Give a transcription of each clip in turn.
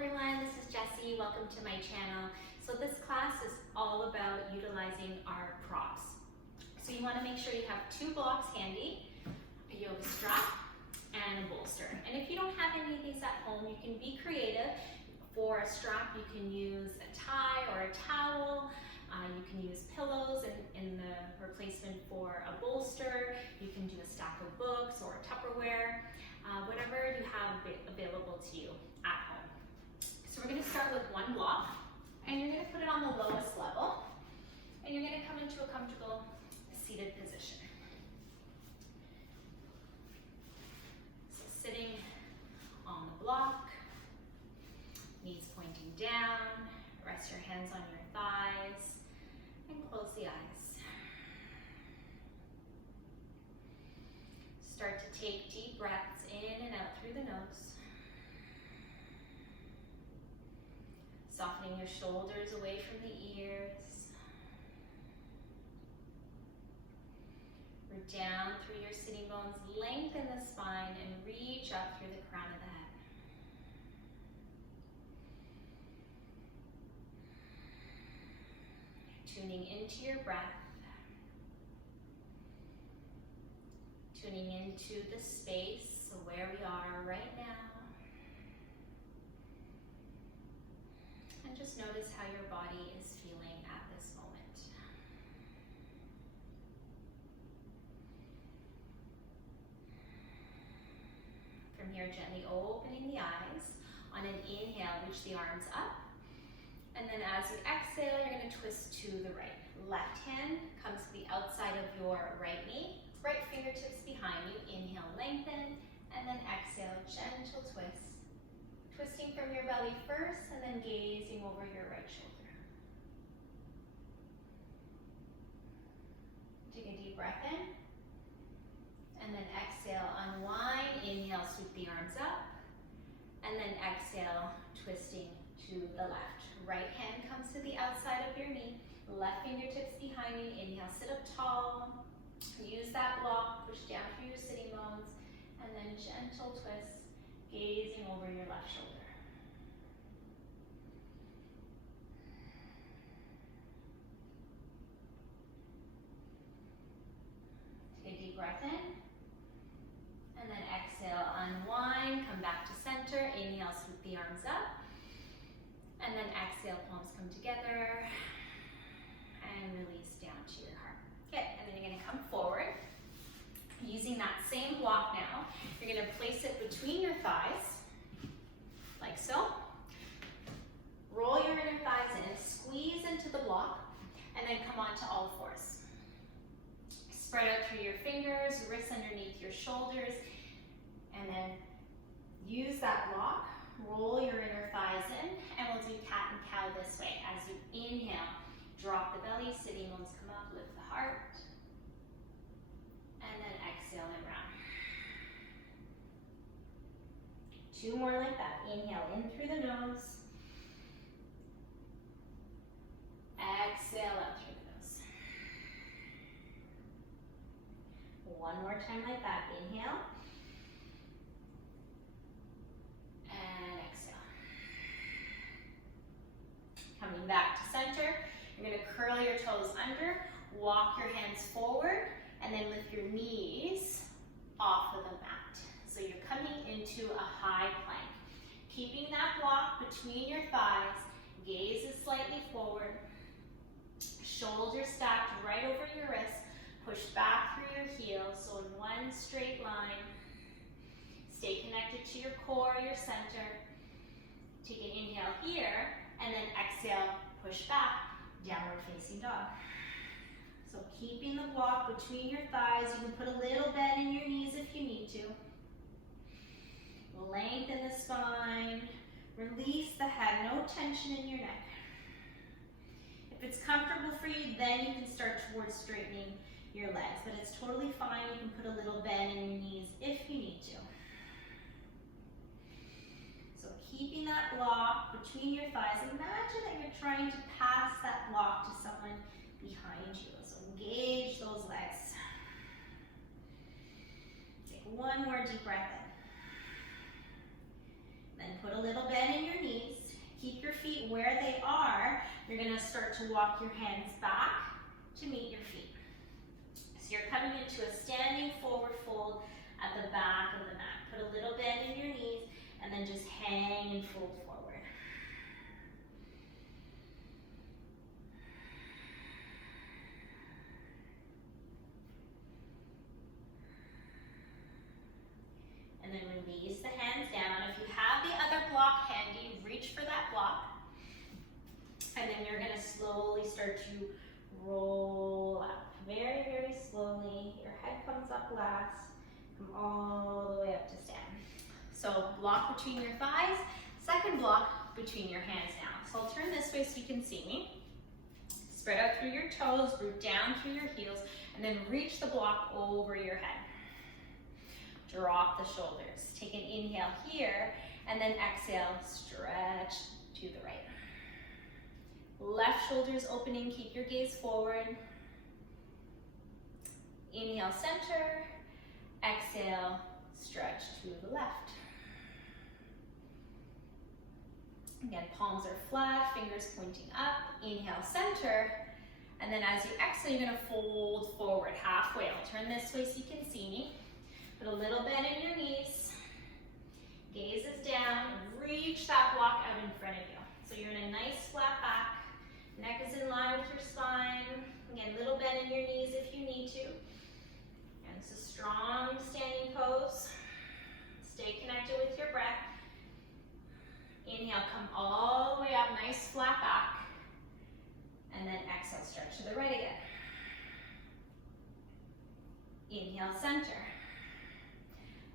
everyone, this is Jessie. Welcome to my channel. So this class is all about utilizing our props. So you want to make sure you have two blocks handy, a yoga strap and a bolster. And if you don't have any of these at home, you can be creative. For a strap, you can use a tie or a towel. You can use pillows in the replacement for a bolster. You can do a stack of books or a Tupperware, whatever you have available to you at home. So we're going to start with one block, and you're going to put it on the lowest level, and you're going to come into a comfortable seated position. So sitting on the block, knees pointing down, rest your hands on your thighs, and close the eyes. Start to take deep breaths in and out through the nose. Softening your shoulders away from the ears. Root down through your sitting bones, lengthen the spine, and reach up through the crown of the head. Tuning into your breath. Tuning into the space of where we are right now. And just notice how your body is feeling at this moment. From here, gently opening the eyes. On an inhale, reach the arms up. And then as you exhale, you're going to twist to the right. Left hand comes to the outside of your right knee. Right fingertips behind you. Inhale, lengthen. And then exhale, gentle twist. Twisting from your belly first, and then gazing over your right shoulder. Take a deep breath in. And then exhale, unwind. Inhale, sweep the arms up. And then exhale, twisting to the left. Right hand comes to the outside of your knee. Left fingertips behind you. Inhale, sit up tall. Use that block, push down through your sitting bones, and then gentle twist, gazing over your left shoulder. Take a deep breath in, and then exhale, unwind, come back to center. Inhale, sweep the arms up, and then exhale, palms come together, and release down to your heart. Okay, and then you're going to come forward. Using that same block now, you're going to place it between your thighs, like so. Roll your inner thighs in, squeeze into the block, and then come onto all fours. Spread out through your fingers, wrists underneath your shoulders, and then use that block. Roll your inner thighs in, and we'll do cat and cow this way. As you inhale, drop the belly, sitting bones come up, lift the heart, and then exhale and round. Two more like that. Inhale in through the nose. Exhale out through the nose. One more time like that. Inhale. And exhale. Coming back to center. You're going to curl your toes under, walk your hands forward, and then lift your knees off of the mat. So you're coming into a high plank. Keeping that block between your thighs, gaze is slightly forward, shoulders stacked right over your wrists, push back through your heels, so in one straight line. Stay connected to your core, your center. Take an inhale here, and then exhale, push back. Downward facing dog. So keeping the block between your thighs. You can put a little bend in your knees if you need to. Lengthen the spine. Release the head. No tension in your neck. If it's comfortable for you, then you can start towards straightening your legs. But it's totally fine. You can put a little bend in your knees if you need to. Keeping that block between your thighs. Imagine that you're trying to pass that block to someone behind you. So engage those legs. Take one more deep breath in. Then put a little bend in your knees. feet where they are, you're gonna start to walk your hands back to meet your feet. So you're coming into a standing forward fold at the back of the mat. Put a little bend in your knees and then just hang and fold forward. And then release the hands down. If you have the other block handy, reach for that block. And then you're gonna slowly start to roll up. Very, very slowly. Your head comes up last. Come all the way up to stand. So block between your thighs. Second block between your hands now. So I'll turn this way so you can see me. Spread out through your toes, root down through your heels, and then reach the block over your head. Drop the shoulders. Take an inhale here, and then exhale, stretch to the right. Left shoulder's opening, keep your gaze forward. Inhale, center. Exhale, stretch to the left. Again, palms are flat, fingers pointing up. Inhale, center. And then as you exhale, you're gonna fold forward halfway. I'll turn this way so you can see me. Put a little bend in your knees. Gaze is down. Reach that block out in front of you. So you're in a nice flat back. Neck is in line with your spine. Again, little bend in your knees if you need to. And it's a strong standing pose. Stay connected with your breath. Inhale, come all the way up, nice flat back. And then exhale, stretch to the right again. Inhale, center.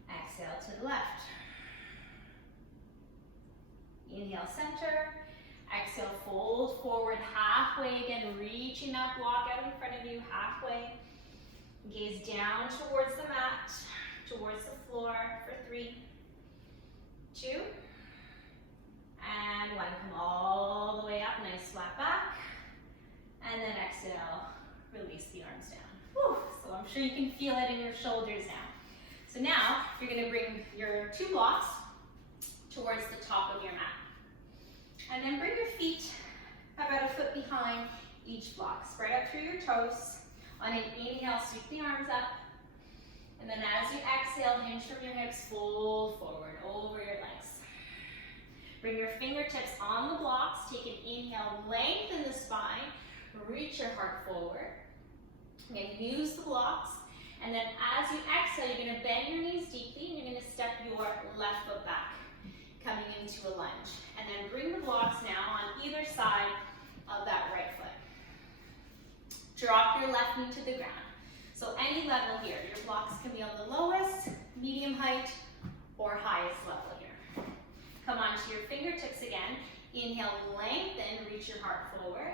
Exhale to the left. Inhale, center. Exhale, fold forward halfway again, reaching that block out in front of you halfway. Gaze down towards the mat, towards the floor for 3, 2, and 1. Come all the way up, nice flat back. And then exhale, release the arms down. Whew. So I'm sure you can feel it in your shoulders now. So now, you're gonna bring your 2 blocks towards the top of your mat. And then bring your feet about a foot behind each block. Spread out through your toes. On an inhale, sweep the arms up. And then as you exhale, hinge from your hips, fold forward over your legs. Bring your fingertips on the blocks. Take an inhale, lengthen the spine. Reach your heart forward. Again, use the blocks. And then as you exhale, you're gonna bend your knees deeply and you're gonna step your left foot back, coming into a lunge. And then bring the blocks now on either side of that right foot. Drop your left knee to the ground. So any level here, your blocks can be on the lowest, medium height, or highest level here. Come onto your fingertips again. Inhale, lengthen, reach your heart forward.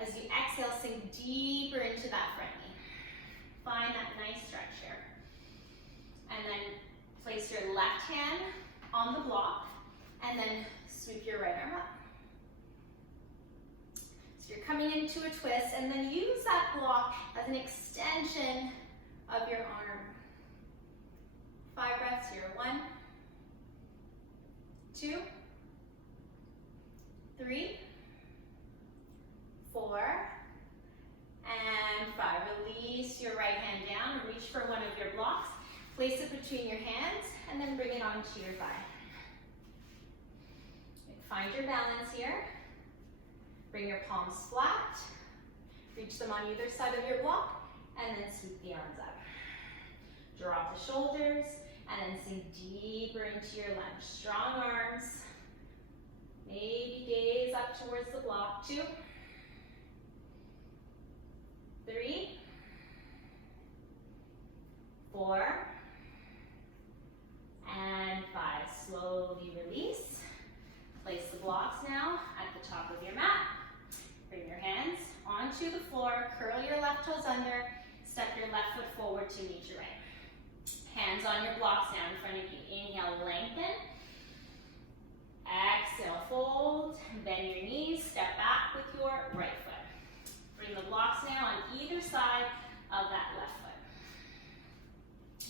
As you exhale, sink deeper into that front knee. Find that nice stretch here. And then place your left hand on the block and then sweep your right arm up. So you're coming into a twist and then use that block as an extension of your arm. 5 breaths here. 1, 2, 3, 4, and 5. Release your right hand down. Reach for one of your blocks. Place it between your hands and then bring it onto your thigh. Find your balance here. Bring your palms flat. Reach them on either side of your block and then sweep the arms up. Drop the shoulders and then sink deeper into your lunge. Strong arms. Maybe gaze up towards the block. 2, 3, 4, and 5. Slowly release. Place the blocks now at the top of your mat. Bring your hands onto the floor. Curl your left toes under. Step your left foot forward to meet your right. Hands on your blocks now in front of you. Inhale, lengthen. Exhale, fold. Bend your knees. Step back with your right foot. Bring the blocks now on either side of that left foot.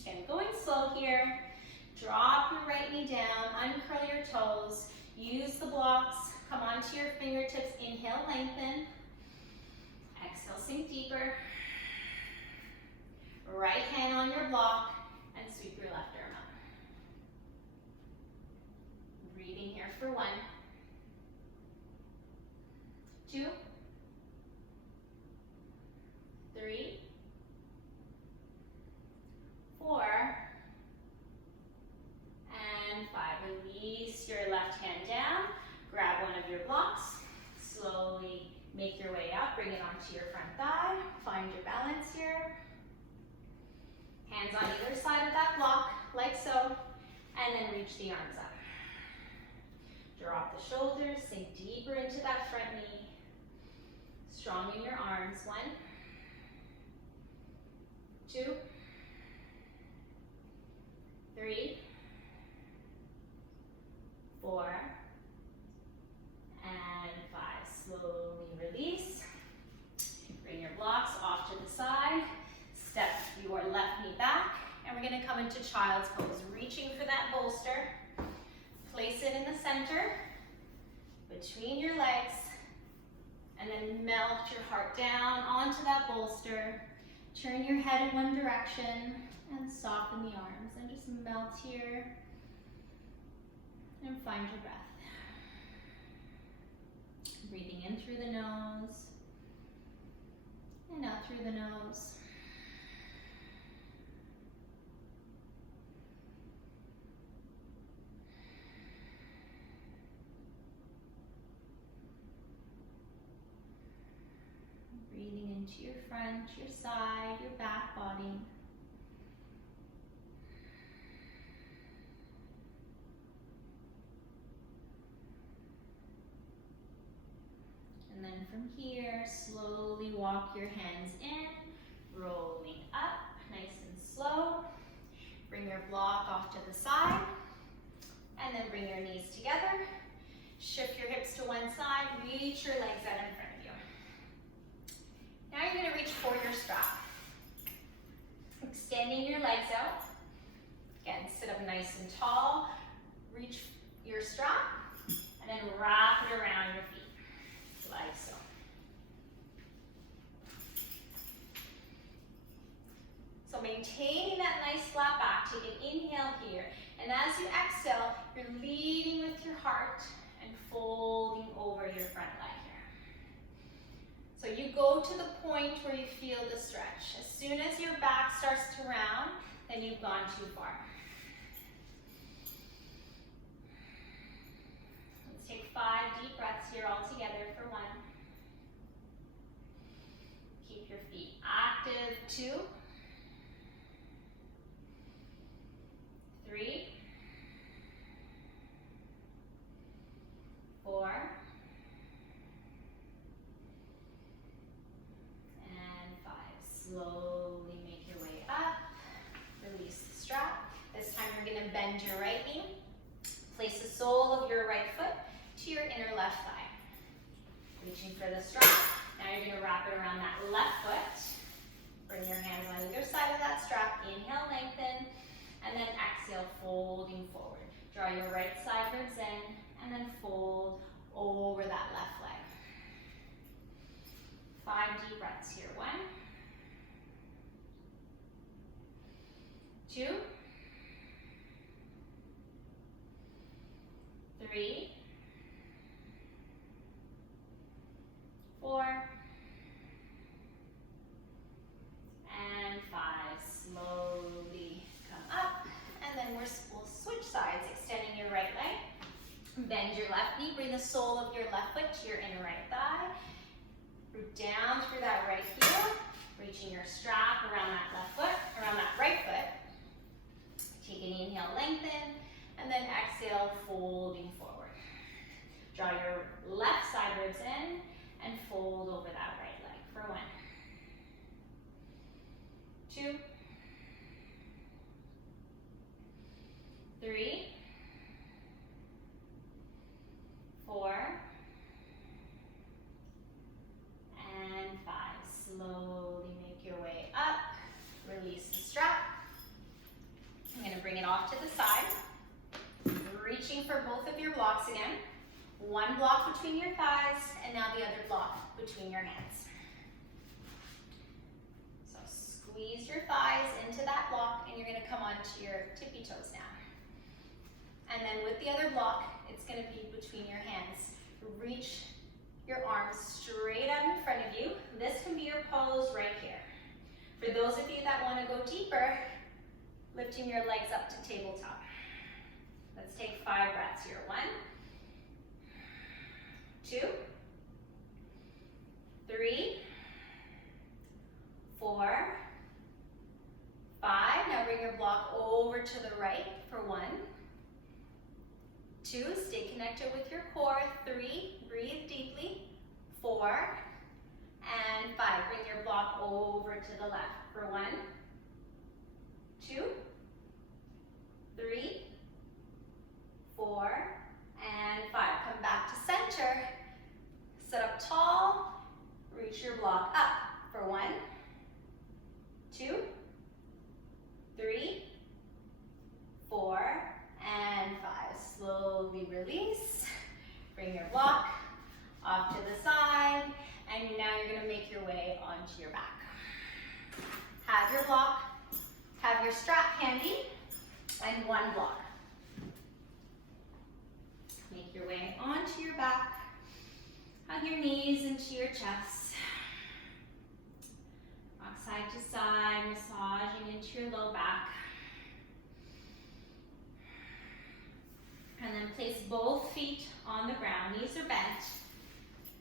Again, going slow here. Drop your right knee down. Uncurl your toes. Use the blocks. Come onto your fingertips. Inhale, lengthen. Exhale, sink deeper. Right hand on your block and sweep your left arm up. Breathing here for 1, 2, 3, 4, and 5. Release your left hand down. Grab one of your blocks. Slowly make your way up. Bring it onto your front thigh. Find your balance here. Hands on either side of that block, like so. And then reach the arms up. Drop the shoulders. Sink deeper into that front knee. Strong in your arms. 1, 2, 3, 4, and 5. Slowly release. Bring your blocks off to the side. Step your left knee back. And we're going to come into child's pose. Reaching for that bolster. Place it in the center. Between your legs. And then melt your heart down onto that bolster. Turn your head in one direction. And soften the arms. And just melt here. And find your breath. Breathing in through the nose. And out through the nose. Breathing into your front, your side, your back body. And then from here, slowly walk your hands in, rolling up, nice and slow. Bring your block off to the side, and then bring your knees together. Shift your hips to one side, reach your legs out in front of you. Now you're going to reach for your strap. Extending your legs out. Again, sit up nice and tall. Reach your strap, and then wrap it around your feet, like so. So maintaining that nice flat back. Take an inhale here. And as you exhale, you're leading with your heart and folding over your front leg here. So you go to the point where you feel the stretch. As soon as your back starts to round, then you've gone too far. Let's take 5 deep breaths here all together for 1. Keep your feet active. 2, 3, 4, and 5. Slowly make your way up. Release the strap. This time you're going to bend your right knee. Place the sole of your right foot to your inner left thigh. Reaching for the strap. Now you're going to wrap it around that left foot. Bring your hands on either side of that strap. Inhale, lengthen. And then exhale, folding forward. Draw your right side ribs in, and then fold over that left leg. 5 deep breaths here. 1, 2, 3, 4, and 5. Slowly come up, and then we'll switch sides, extending your right leg. Bend your left knee, bring the sole of your left foot to your inner right thigh. Root down through that right heel, reaching your strap around that left foot, around that right foot. Take an inhale, lengthen, and then exhale, folding forward. Draw your left side ribs in and fold over that right leg for 1, 2, 3, 4, and 5. Slowly make your way up. Release the strap. I'm going to bring it off to the side. Reaching for both of your blocks again. One block between your thighs, and now the other block between your hands. So squeeze your thighs into that block, and you're gonna come onto your tippy toes now. And then with the other block, it's gonna be between your hands. Reach your arms straight out in front of you. This can be your pose right here. For those of you that wanna go deeper, lifting your legs up to tabletop. Let's take 5 breaths here. 1, 2, 3, 4, 5. Now bring your block over to the right for 1, 2, stay connected with your core. 3, breathe deeply. 4, and 5. Bring your block over to the left for 1, 2, 3, 4, and 5. Come back to center. Sit up tall. Reach your block up for 1, 2, 3, 4, and 5. Slowly release. Bring your block off to the side, and now you're gonna make your way onto your back. Have your block, have your strap handy, and 1 block. Make your way onto your back. Hug your knees into your chest. Rock side to side, massaging into your low back. And then place both feet on the ground, knees are bent.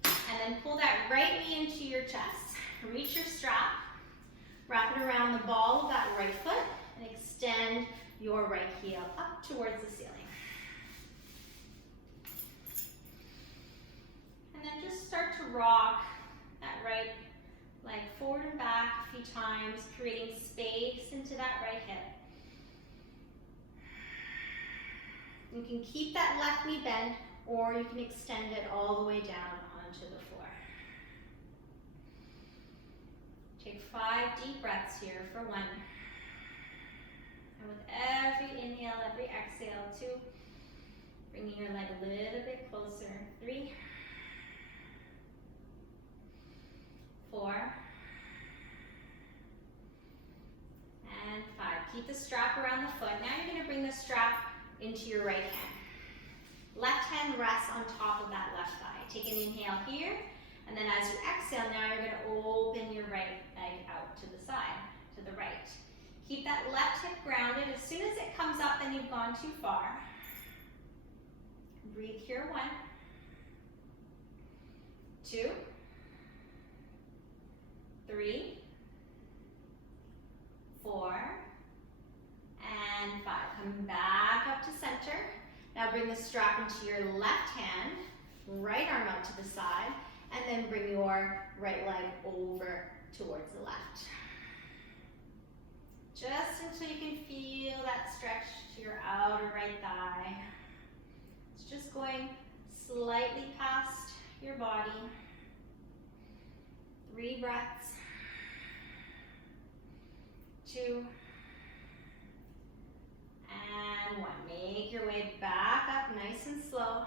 And then pull that right knee into your chest. Reach your strap, wrap it around the ball of that right foot, and extend your right heel up towards the ceiling. And then just start to rock that right leg forward and back a few times, creating space into that right hip. You can keep that left knee bent, or you can extend it all the way down onto the floor. Take 5 deep breaths here for 1. And with every inhale, every exhale, 2. Bringing your leg a little bit closer. 3, 4, and 5. Keep the strap around the foot. Now you're going to bring the strap into your right hand. Left hand rests on top of that left thigh. Take an inhale here, and then as you exhale, now you're going to open your right leg out to the side, to the right. Keep that left hip grounded. As soon as it comes up and you've gone too far, breathe here. 1, 2, 3, 4, and 5. Come back up to center. Now bring the strap into your left hand, right arm out to the side, and then bring your right leg over towards the left. Just until you can feel that stretch to your outer right thigh. It's just going slightly past your body. 3 breaths. 2, and 1. Make your way back up nice and slow.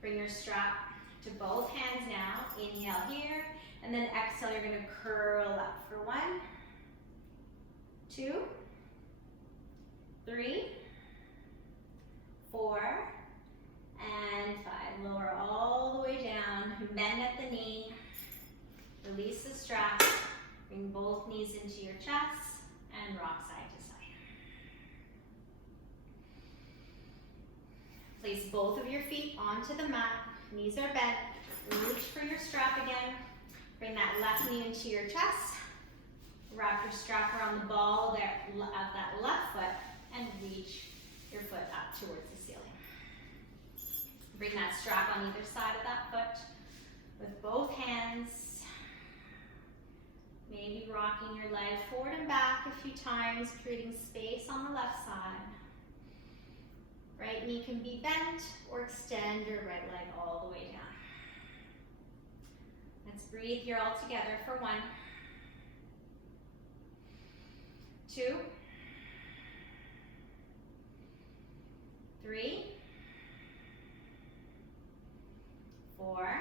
Bring your strap to both hands now. Inhale here, and then exhale, you're going to curl up for 1, 2, 3, 4, and 5. Lower all the way down. Bend at the knee. Release the strap. Bring both knees into your chest and rock side to side. Place both of your feet onto the mat. Knees are bent. Reach for your strap again. Bring that left knee into your chest. Wrap your strap around the ball there of that left foot and reach your foot up towards the ceiling. Bring that strap on either side of that foot with both hands. Maybe rocking your leg forward and back a few times, creating space on the left side. Right knee can be bent or extend your right leg all the way down. Let's breathe here all together for 1, 2, 3, 4,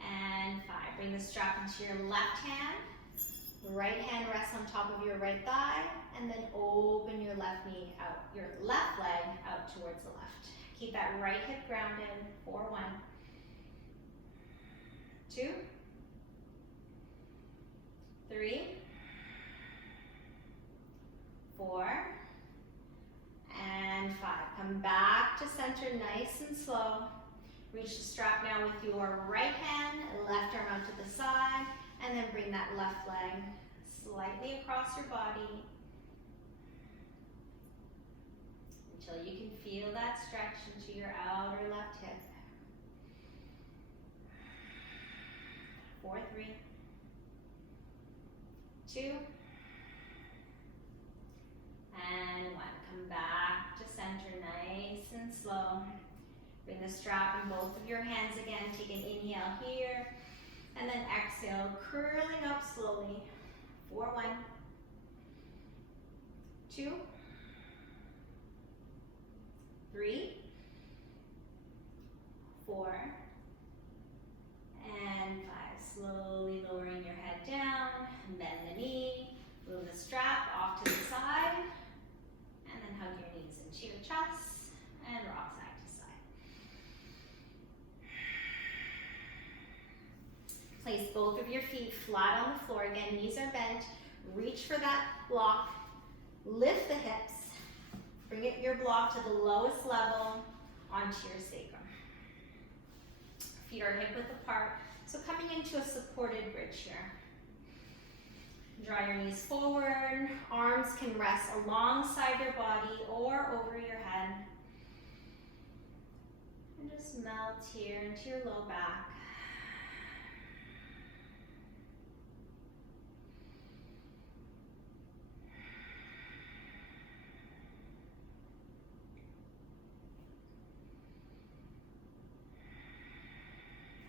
and 5. Bring the strap into your left hand. Right hand rests on top of your right thigh, and then open your left knee out, your left leg out towards the left. Keep that right hip grounded. 4, 1, 2, 3, 4, and 5. Come back to center nice and slow. Reach the strap now with your right hand, left arm out to the side, and then bring that left leg slightly across your body until you can feel that stretch into your outer left hip. 4, 3, 2, and 1. Come back to center nice and slow. Bring the strap in both of your hands again. Take an inhale here, and then exhale, curling up slowly. 4, 1, 2, 3, 4, and 5. Slowly lowering your head down, bend the knee, move the strap off to the side, and then hug your knees into your chest, and rock side to side. Place both of your feet flat on the floor again, knees are bent. Reach for that block, lift the hips, bring your block to the lowest level onto your sacrum. Feet are hip width apart, so coming into a supported bridge here. Draw your knees forward, arms can rest alongside your body or over your head. And just melt here into your low back.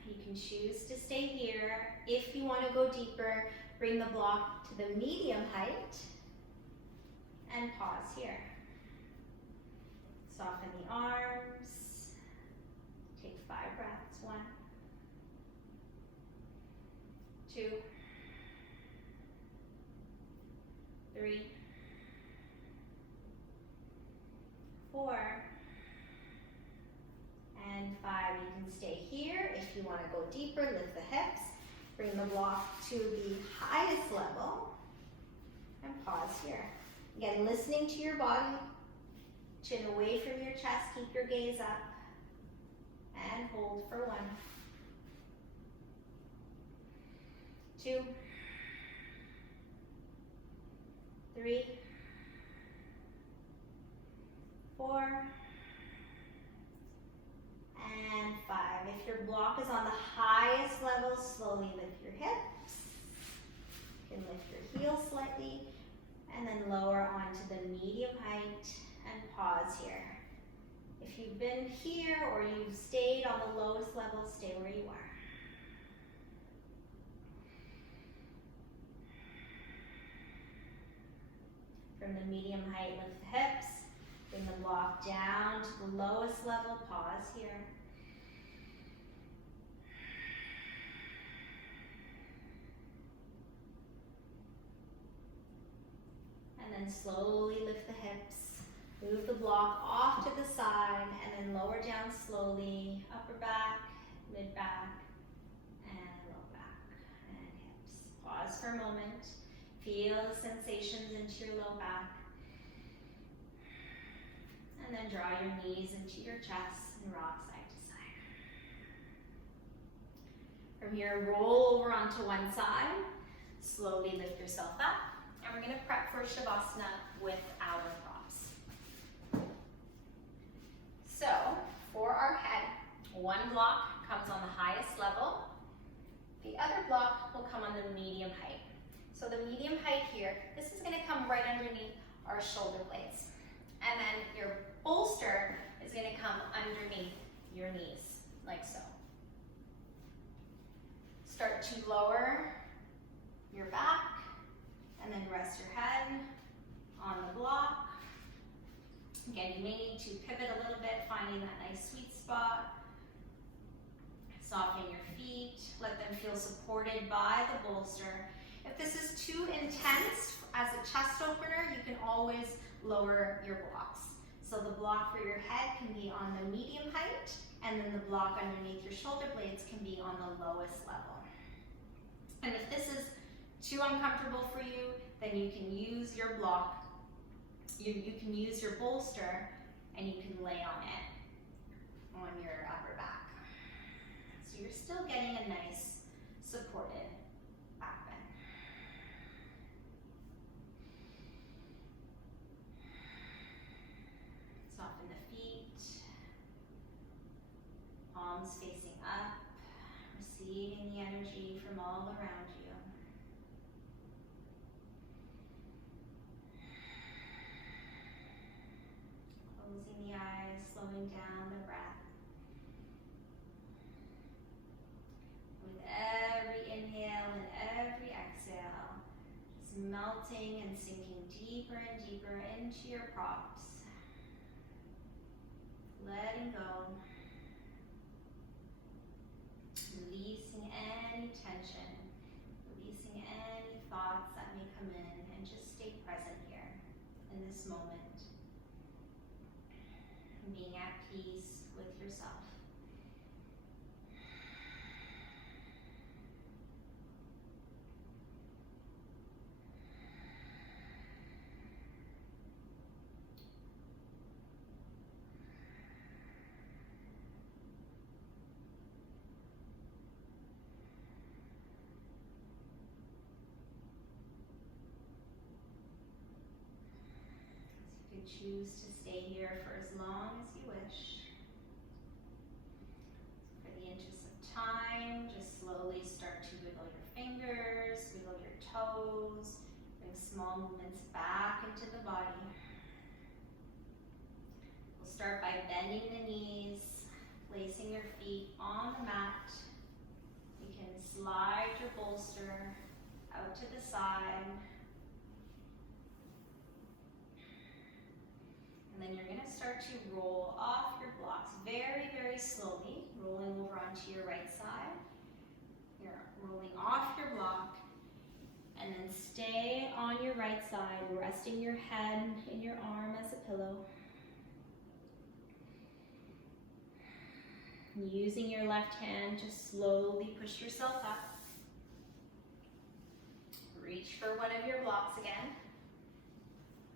You can choose to stay here. If you want to go deeper, bring the block to the medium height and pause here. Soften the arms. Take 5 breaths. 1, 2, 3, 4, and 5. You can stay here. If you want to go deeper, lift the hips. Bring the block to the highest level and pause here. Again, listening to your body, chin away from your chest, keep your gaze up, and hold for 1, 2, 3, 4, and 5. If your block is on the highest level, slowly lift your hips. You can lift your heels slightly, and then lower onto the medium height and pause here. If you've been here or you've stayed on the lowest level, stay where you are. From the medium height, lift the hips. Bring the block down to the lowest level, pause here. And then slowly lift the hips. Move the block off to the side and then lower down slowly, upper back, mid back, and low back, and hips. Pause for a moment. Feel the sensations into your low back. And then draw your knees into your chest and rock side to side. From here, roll over onto one side. Slowly lift yourself up. And we're going to prep for Shavasana with our props. So, for our head, one block comes on the highest level. The other block will come on the medium height. So the medium height here, this is going to come right underneath our shoulder blades. And then your bolster is going to come underneath your knees, like so. Start to lower your back, and then rest your head on the block. Again, you may need to pivot a little bit, finding that nice sweet spot. Soften your feet, let them feel supported by the bolster. If this is too intense as a chest opener, you can always lower your blocks. So the block for your head can be on the medium height, and then the block underneath your shoulder blades can be on the lowest level. And if this is too uncomfortable for you, then you can use your block, you can use your bolster, and you can lay on it on your upper back. So you're still getting a nice supported back bend. Soften the feet, palms facing up, receiving the energy from all around you. Closing the eyes, slowing down the breath. With every inhale and every exhale, just melting and sinking deeper and deeper into your props. Letting go. Releasing any tension, releasing any thoughts that may come in, and just stay present here in this moment. Being at peace with yourself. You could choose to stay here for as long as you wish. For the interest of time, just slowly start to wiggle your fingers, wiggle your toes, bring small movements back into the body. We'll start by bending the knees, placing your feet on the mat. You can slide your bolster out to the side. And then you're going to start to roll off your blocks very, very slowly, rolling over onto your right side. You're rolling off your block, and then stay on your right side, resting your head in your arm as a pillow. Using your left hand to slowly push yourself up. Reach for one of your blocks again.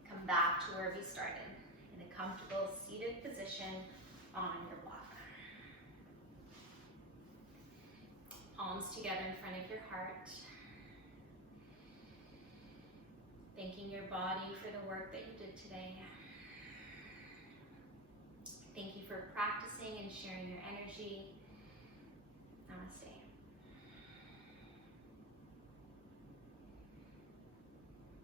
Come back to where we started. Comfortable seated position on your block. Palms together in front of your heart. Thanking your body for the work that you did today. Thank you for practicing and sharing your energy.